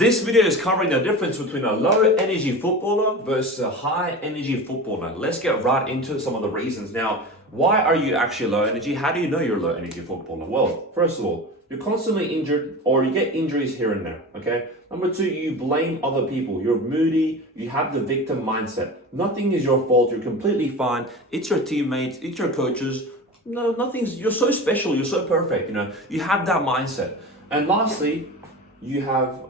This video is covering the difference between a low energy footballer versus a high energy footballer. Let's get right into some of the reasons. Now, why are you actually low energy? How do you know you're a low energy footballer? Well, first of all, you're constantly injured or you get injuries here and there, okay? Number two, you blame other people. You're moody, you have the victim mindset. Nothing is your fault, you're completely fine. It's your teammates, it's your coaches. No, you're so special, you're so perfect, you have that mindset. And lastly, you have,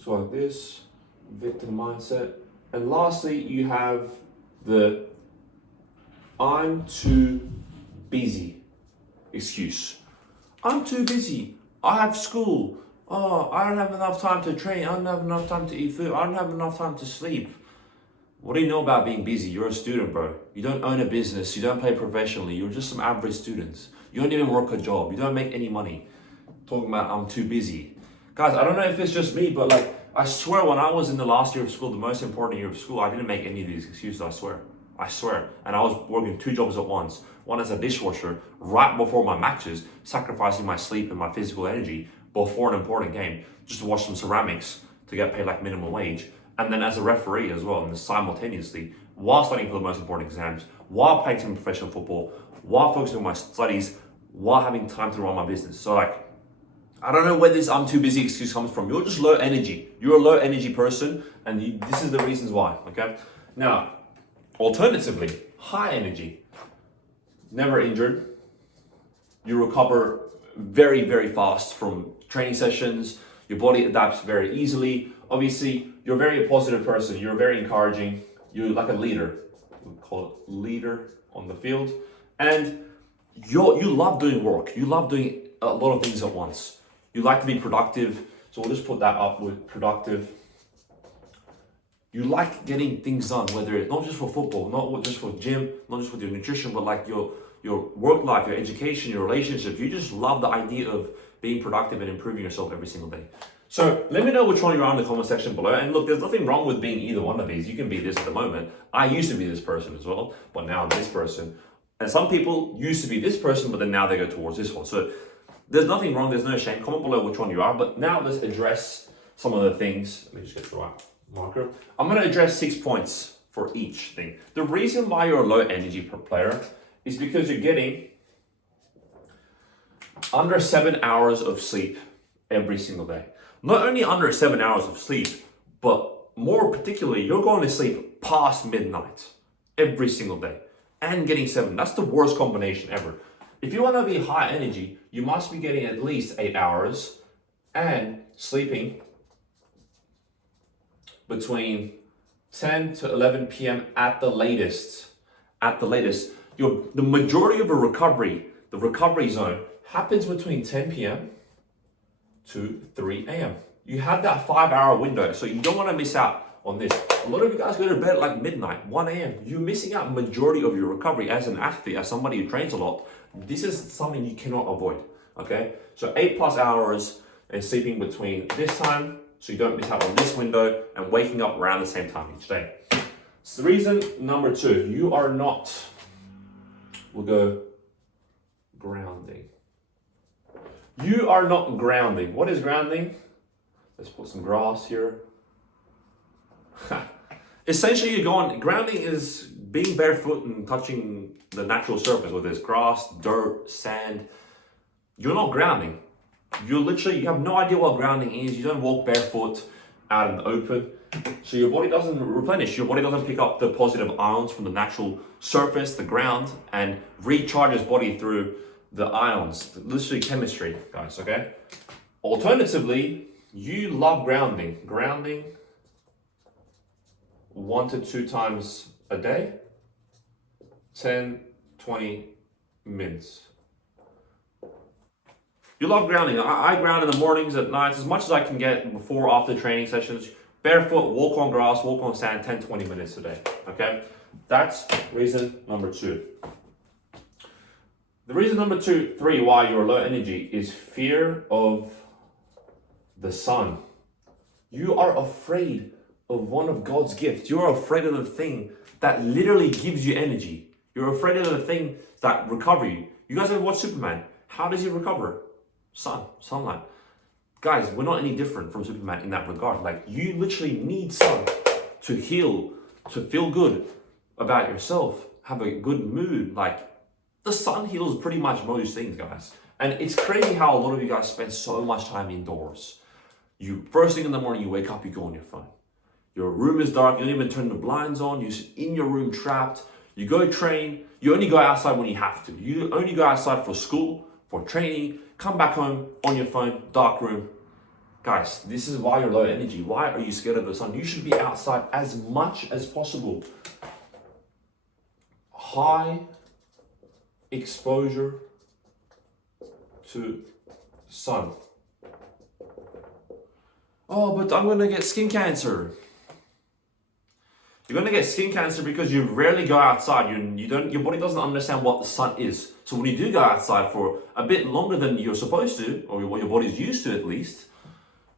so like this, victim mindset. And lastly, you have the I'm too busy excuse. I'm too busy. I have school. Oh, I don't have enough time to train. I don't have enough time to eat food. I don't have enough time to sleep. What do you know about being busy? You're a student, bro. You don't own a business. You don't play professionally. You're just some average students. You don't even work a job. You don't make any money. Talking about I'm too busy. Guys, I don't know if it's just me, but I swear when I was in the last year of school, the most important year of school, I didn't make any of these excuses, I swear. And I was working 2 jobs at once. One as a dishwasher, right before my matches, sacrificing my sleep and my physical energy before an important game, just to wash some ceramics to get paid like minimum wage. And then as a referee as well, and simultaneously, while studying for the most important exams, while playing some professional football, while focusing on my studies, while having time to run my business. So I don't know where this I'm too busy excuse comes from. You're just low energy. You're a low energy person, and this is the reasons why, okay? Now, alternatively, high energy. Never injured. You recover very, very fast from training sessions. Your body adapts very easily. Obviously, you're a very positive person. You're very encouraging. You're like a leader. We call it leader on the field. And you love doing work. You love doing a lot of things at once. You like to be productive. So we'll just put that up with productive. You like getting things done, whether it's not just for football, not just for gym, not just with your nutrition, but like your work life, your education, your relationships. You just love the idea of being productive and improving yourself every single day. So let me know which one you are in the comment section below. And look, there's nothing wrong with being either one of these. You can be this at the moment. I used to be this person as well, but now I'm this person. And some people used to be this person, but then now they go towards this one. So there's nothing wrong. There's no shame. Comment below which one you are. But now let's address some of the things. Let me just get the right marker. I'm going to address 6 points for each thing. The reason why you're a low energy player is because you're getting under 7 hours of sleep every single day. Not only under 7 hours of sleep, but more particularly, you're going to sleep past midnight every single day and getting 7. That's the worst combination ever. If you want to be high energy, you must be getting at least 8 hours and sleeping between 10 to 11 p.m. at the latest. At the latest. The majority of a recovery, the recovery zone, happens between 10 p.m. to 3 a.m. You have that 5-hour window, so you don't want to miss out on this. A lot of you guys go to bed at like midnight, 1 a.m. You're missing out majority of your recovery as an athlete, as somebody who trains a lot. This is something you cannot avoid, okay? So 8+ hours and sleeping between this time, so you don't miss out on this window, and waking up around the same time each day. So reason number 2, you are not, we'll go grounding. You are not grounding. What is grounding? Let's put some grass here. Essentially, grounding is being barefoot and touching the natural surface, whether it's grass, dirt, sand. You're not grounding. You have no idea what grounding is. You don't walk barefoot out in the open. So your body doesn't replenish. Your body doesn't pick up the positive ions from the natural surface, the ground, and recharges body through the ions. Literally chemistry, guys, okay? Alternatively, you love grounding. Grounding 1 to 2 times a day, 10, 20 minutes. You love grounding. I ground in the mornings, at nights, as much as I can get before, after training sessions. Barefoot, walk on grass, walk on sand, 10, 20 minutes a day, okay? That's reason number 2. The reason number 3 why you're low energy is fear of the sun. You are afraid of one of God's gifts. You're afraid of the thing that literally gives you energy. You're afraid of the thing that recover you. You guys ever watch Superman? How does he recover? Sunlight. Guys, we're not any different from Superman in that regard. Like, you literally need sun to heal, to feel good about yourself, have a good mood. Like, the sun heals pretty much most things, guys. And it's crazy how a lot of you guys spend so much time indoors. You first thing in the morning, you wake up, you go on your phone. Your room is dark, you don't even turn the blinds on, you're in your room trapped. You go train, you only go outside when you have to. You only go outside for school, for training, come back home on your phone, dark room. Guys, this is why you're low energy. Why are you scared of the sun? You should be outside as much as possible. High exposure to sun. Oh, but I'm gonna get skin cancer. You're gonna get skin cancer because you rarely go outside. Your body doesn't understand what the sun is. So when you do go outside for a bit longer than you're supposed to, or what your body's used to at least,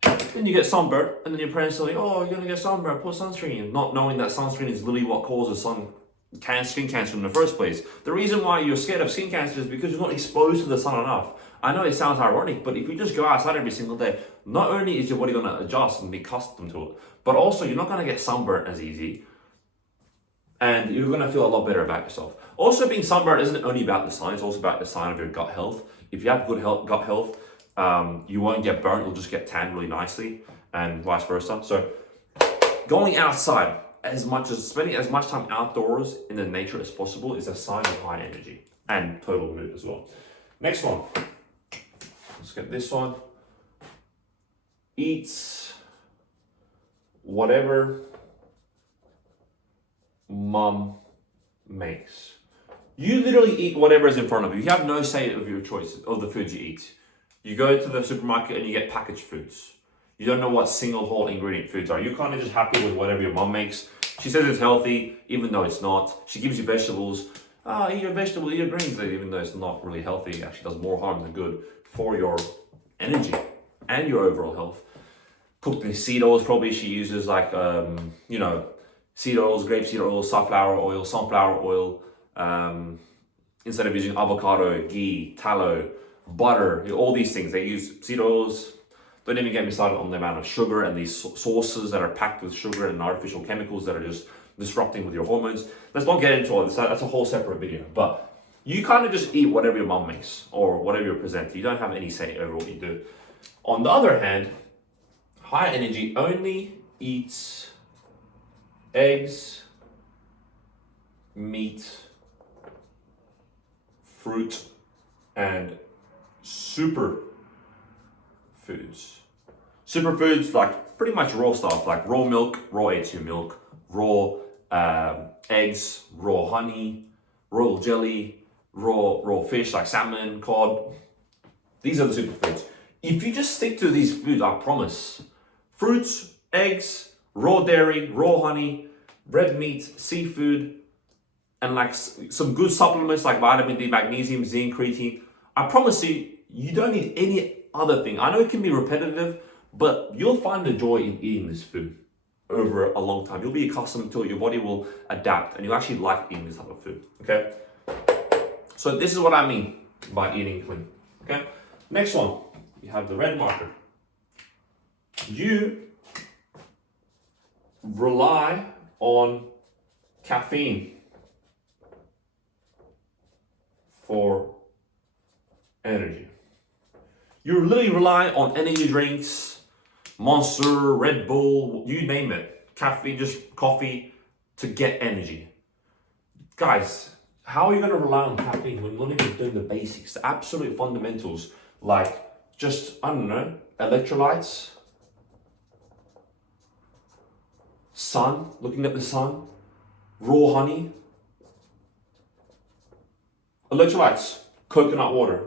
then you get sunburnt, and then your parents are like, oh, you're gonna get sunburnt, put sunscreen, not knowing that sunscreen is literally what causes skin cancer in the first place. The reason why you're scared of skin cancer is because you're not exposed to the sun enough. I know it sounds ironic, but if you just go outside every single day, not only is your body gonna adjust and be accustomed to it, but also you're not gonna get sunburnt as easy, and you're gonna feel a lot better about yourself. Also, being sunburnt isn't only about the sun, it's also about the sign of your gut health. If you have good gut health, you won't get burnt, you'll just get tanned really nicely, and vice versa. So going outside spending as much time outdoors in the nature as possible is a sign of high energy and total mood as well. Next one, let's get this one. Eats whatever mom makes. You literally eat whatever is in front of you. You have no say of your choice of the foods you eat. You go to the supermarket and you get packaged foods. You don't know what single whole ingredient foods are. You're kind of just happy with whatever your mom makes. She says it's healthy, even though it's not. She gives you vegetables. Eat your vegetables, eat your greens, even though it's not really healthy. It actually does more harm than good for your energy and your overall health. Cooked in seed oils, probably she uses like, seed oils, grapeseed oil, sunflower oil, instead of using avocado, ghee, tallow, butter, all these things. They use seed oils. Don't even get me started on the amount of sugar and these sauces that are packed with sugar and artificial chemicals that are just disrupting with your hormones. Let's not get into all this. That's a whole separate video. But you kind of just eat whatever your mom makes or whatever you're presented. You don't have any say over what you do. On the other hand, high energy only eats eggs, meat, fruit, and superfoods. Superfoods, like pretty much raw stuff, like raw milk, raw A2 milk, raw eggs, raw honey, raw jelly, raw fish like salmon, cod. These are the superfoods. If you just stick to these foods, I promise, fruits, eggs, raw dairy, raw honey, red meat, seafood, and like some good supplements like vitamin D, magnesium, zinc, creatine, I promise you, you don't need any other thing. I know it can be repetitive, but you'll find the joy in eating this food over a long time. You'll be accustomed to it, your body will adapt, and you'll actually like eating this type of food, okay? So this is what I mean by eating clean, okay? Next one, you have the red marker. You rely on caffeine for energy. You literally rely on energy drinks, Monster, Red Bull, you name it. Caffeine, just coffee to get energy. Guys, how are you going to rely on caffeine when you're not even doing the basics, the absolute fundamentals, like just, I don't know, electrolytes, sun, looking at the sun, raw honey, electrolytes, coconut water.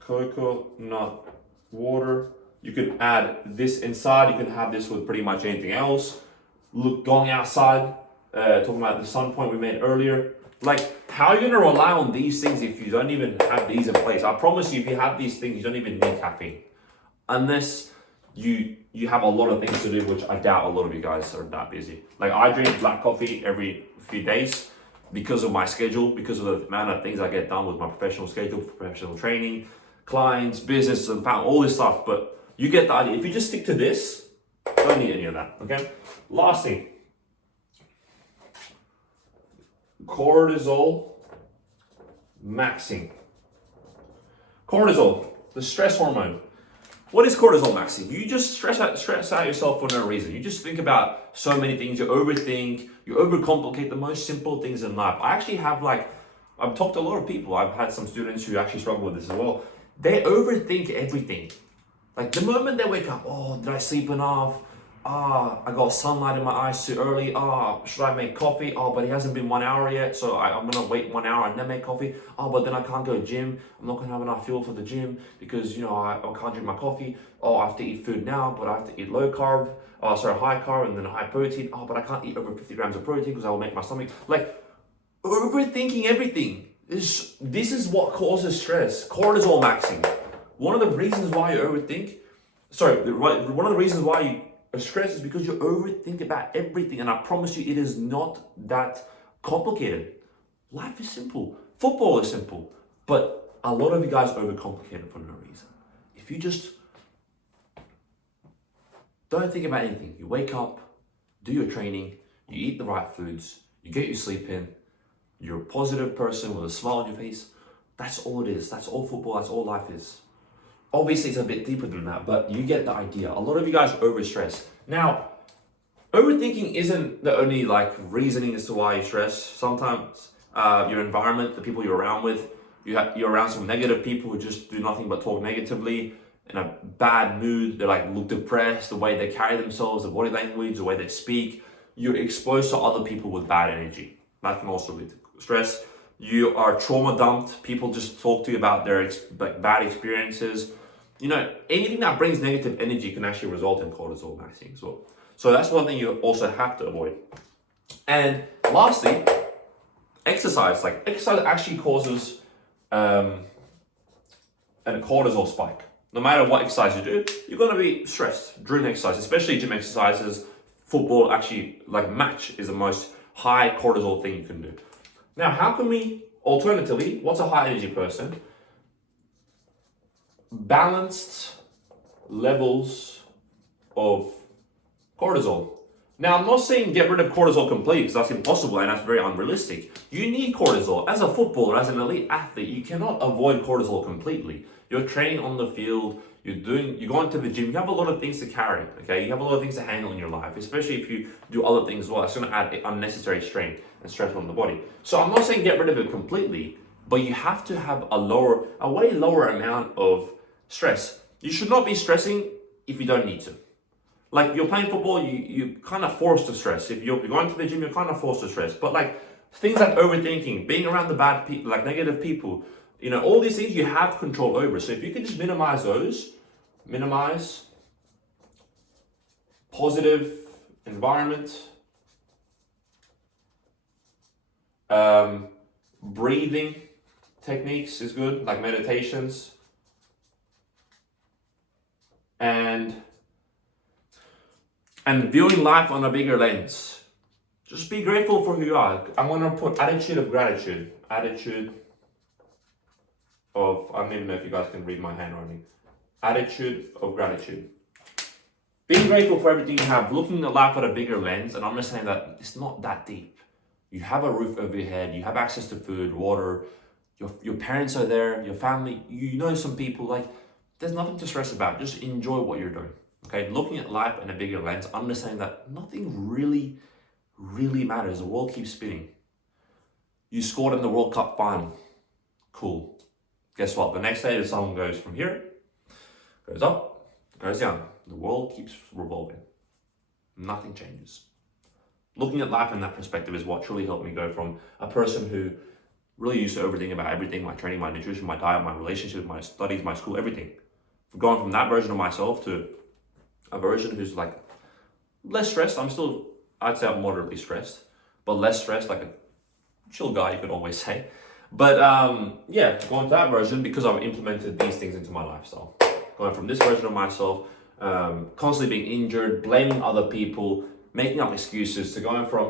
Coconut water. You can add this inside. You can have this with pretty much anything else. Look, going outside, talking about the sun point we made earlier. Like, how are you going to rely on these things if you don't even have these in place? I promise you, if you have these things, you don't even need caffeine. Unless you have a lot of things to do, which I doubt a lot of you guys are that busy. Like, I drink black coffee every few days because of my schedule, because of the amount of things I get done with my professional schedule, professional training, clients, business, and found all this stuff. But you get the idea. If you just stick to this, don't need any of that. Okay. Last thing, cortisol maxing. Cortisol, the stress hormone. What is cortisol maxing? You just stress out yourself for no reason. You just think about so many things. You overthink. You overcomplicate the most simple things in life. I actually have I've talked to a lot of people. I've had some students who actually struggle with this as well. They overthink everything. Like the moment they wake up, oh, did I sleep enough? I got sunlight in my eyes too early. Should I make coffee? But it hasn't been 1 hour yet, so I'm gonna wait 1 hour and then make coffee. But then I can't go to the gym. I'm not gonna have enough fuel for the gym because I can't drink my coffee. I have to eat food now, but I have to eat low carb. High carb and then high protein. But I can't eat over 50 grams of protein because I will make my stomach. Like overthinking everything. This is what causes stress. Cortisol maxing. One of the reasons why you overthink. One of the reasons why you stress is because you overthink about everything, and I promise you it is not that complicated. Life is simple. Football is simple, but a lot of you guys overcomplicate it for no reason. If you just don't think about anything, you wake up, do your training, you eat the right foods, you get your sleep in, you're a positive person with a smile on your face, that's all it is. That's all football, that's all life is. Obviously, it's a bit deeper than that, but you get the idea. A lot of you guys overstress. Now, overthinking isn't the only reasoning as to why you stress. Sometimes your environment, the people you're around with, you're around some negative people who just do nothing but talk negatively, in a bad mood. They look depressed, the way they carry themselves, the body language, the way they speak. You're exposed to other people with bad energy. That can also lead to stress. You are trauma dumped. People just talk to you about their bad experiences. Anything that brings negative energy can actually result in cortisol maxing as well. So that's one thing you also have to avoid. And lastly, exercise. Exercise actually causes a cortisol spike. No matter what exercise you do, you're going to be stressed during exercise, especially gym exercises. Football actually, match is the most high cortisol thing you can do. Now, how can we, alternatively, what's a high energy person? Balanced levels of cortisol. Now, I'm not saying get rid of cortisol completely because that's impossible and that's very unrealistic. You need cortisol. As a footballer, as an elite athlete, you cannot avoid cortisol completely. You're training on the field, you're going to the gym, you have a lot of things to carry, okay? You have a lot of things to handle in your life, especially if you do other things as well. It's going to add unnecessary strain and stress on the body. So I'm not saying get rid of it completely, but you have to have a way lower amount of stress. You should not be stressing if you don't need to. You're playing football, you kind of forced to stress. If you're going to the gym, you're kind of forced to stress. But things like overthinking, being around the bad people, negative people, all these things you have control over. So if you can just minimize those, positive environment, breathing techniques is good, like meditations, and viewing life on a bigger lens. Just be grateful for who you are. I'm going to put attitude of gratitude. Attitude of, I don't even know if you guys can read my handwriting. Attitude of gratitude. Being grateful for everything you have, looking at life at a bigger lens, and I'm just saying that it's not that deep. You have a roof over your head, you have access to food, water, your parents are there, your family, you know some people, there's nothing to stress about. Just enjoy what you're doing. Okay, looking at life in a bigger lens, understanding that nothing really matters. The world keeps spinning. You scored in the World Cup final. Cool. Guess what? The next day the sun goes from here, goes up, goes down. The world keeps revolving. Nothing changes. Looking at life in that perspective is what truly helped me go from a person who really used to overthink about everything, my training, my nutrition, my diet, my relationship, my studies, my school, everything. Going from that version of myself to a version who's less stressed. I'd say I'm moderately stressed, but less stressed, a chill guy, you could always say. But going to that version because I've implemented these things into my lifestyle. Going from this version of myself, constantly being injured, blaming other people, making up excuses, to going from,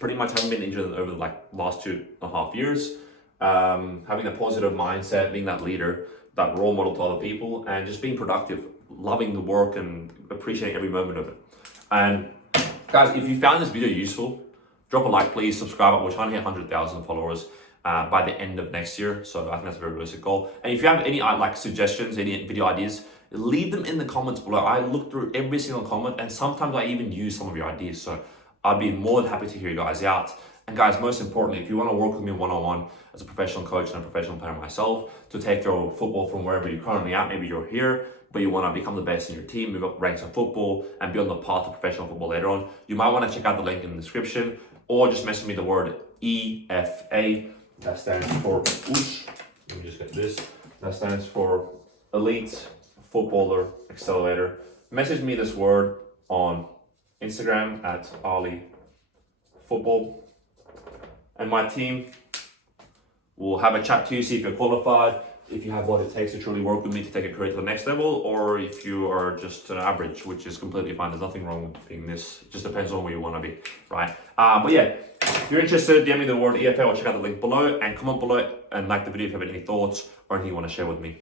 pretty much haven't been injured over the last 2.5 years, having a positive mindset, being that leader, that role model to other people, and just being productive, loving the work and appreciating every moment of it. And guys, if you found this video useful, drop a like, please. Subscribe. We're trying to hit 100,000 followers by the end of next year. So I think that's a very realistic goal. And if you have any like suggestions, any video ideas, leave them in the comments below. I look through every single comment, and sometimes I even use some of your ideas. So I'd be more than happy to hear you guys out. And guys, most importantly, if you want to work with me one-on-one as a professional coach and a professional planner myself to take your football from wherever you're currently at, maybe you're here, but you want to become the best in your team, move up ranks in football, and be on the path to professional football later on, you might want to check out the link in the description, or just message me the word EFA. That stands for, oosh, let me just get this. That stands for Elite Footballer Accelerator. Message me this word on Instagram at Ali Football. And my team will have a chat to you, see if you're qualified, if you have what it takes to truly work with me to take a career to the next level, or if you are just an average, which is completely fine. There's nothing wrong with being this. It just depends on where you want to be, right? But yeah, if you're interested, DM me the word EFL or check out the link below, and comment below and like the video if you have any thoughts or anything you want to share with me.